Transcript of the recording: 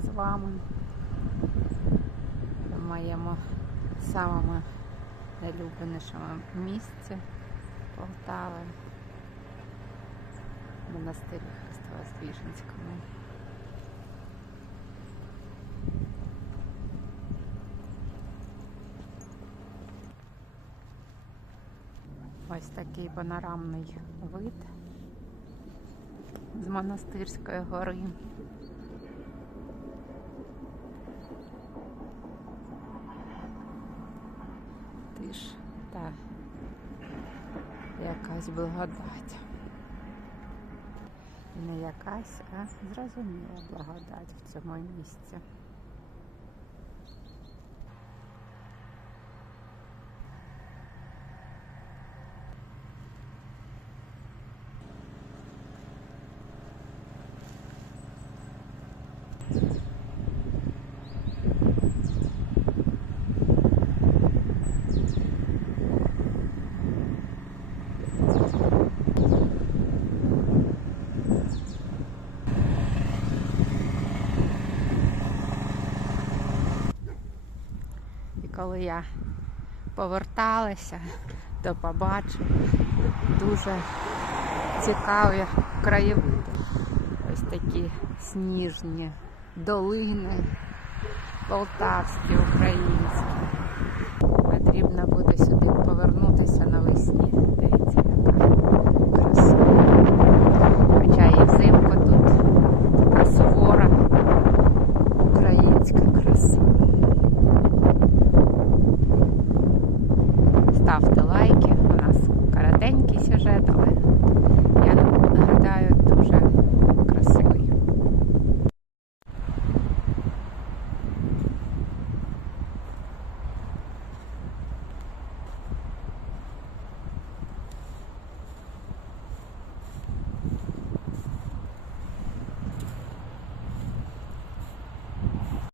з вами в моєму самому найулюбленішому місці Полтави, монастирі Христова Звіжинському. Ось такий панорамний вид з монастирської гори. Тиш та якась благодать. Не якась, а зрозуміла благодать в цьому місці. Коли я поверталася, то побачила дуже цікаві краєвиди. Ось такі сніжні долини, полтавські, українські.